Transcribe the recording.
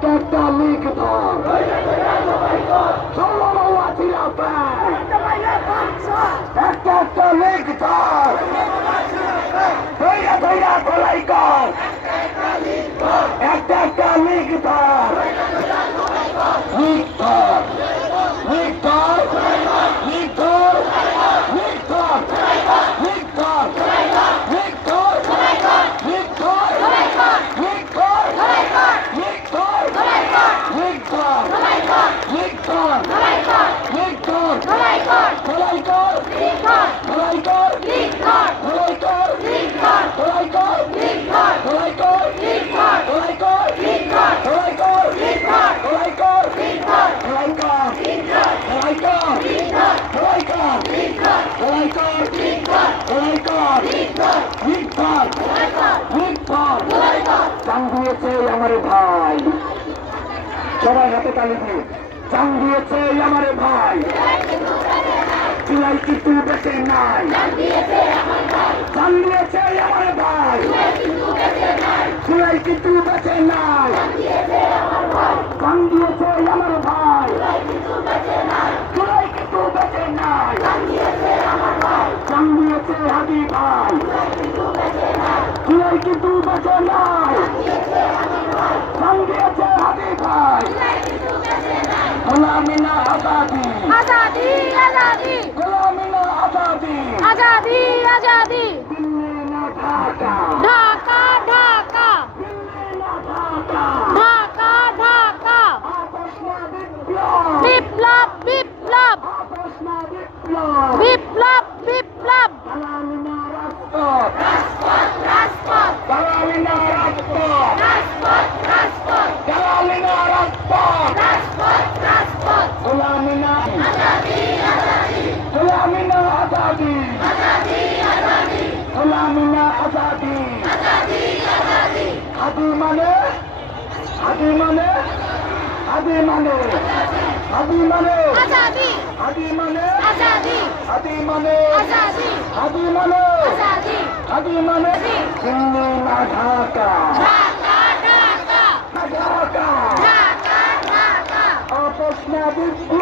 একটা একটা লিগ ধর একটা একটা লিগ ধর ধৈরা ধৈরা খোলাই কর একটা একটা লিগ ধর লিগ ধর লিগ ধর লিগ ধর লিগ ধর লিগ ধর লিগ ধর লিগ ধর লিগ ধর লিগ ধর লিগ ধর লিগ ধর লিগ ধর খোলাই কর খোলাই কর খোলাই কর খোলাই কর খোলাই কর খোলাই কর খোলাই কর খোলাই কর খোলাই কর খোলাই কর খোলাই কর খোলাই কর খোলাই কর খোলাই কর লিখর লিখর চান দিয়েছে আমার ভাই সবাই হাতে তালি দিয়ে চান দিয়েছে আমার ভাই চুলাই কিন্তু বেঁচে নাই চান দিয়েছে আমার ভাই চুলাই কিন্তু বেঁচে নাই চান দিয়েছে আমার ভাই চুলাই কিন্তু বেঁচে নাই চান দিয়েছে হাবি ভাই চুলাই কিন্তু বেঁচে নাই চান দিয়েছে হাবি ভাই গোলামিনা আজাদি आजादी आजादी গোলামিনা আজাদি आजादी आजादी দিল্লি না ঢাকা ढाका ढाका দিল্লি না ঢাকা ढाका ढाका আপস না বিপ্লব विप्लव विप्लव আপস না বিপ্লব विप्लव विप्लव গোলামিনা রাজপথ राजपथ গোলামিনা রাজপথ राजपथ राजपथ গোলামিনা রাজপথ राजपथ राजपथ গোলামিনা आजादी आजादी গোলামিনা আজাদি आजादी आजादी গোলামিনা আজাদি आजादी आजादी হাদি মানে হাদি মানে হাদি মানে হাদি মানে आजादी হাদি মানে आजादी হাদি মানে आजादी হাদি মানে आजादी হাদি মানে দিল্লি না ঢাকা ढाका ढाका ঢাকা ढाका ढाका আপস না বিপ্লব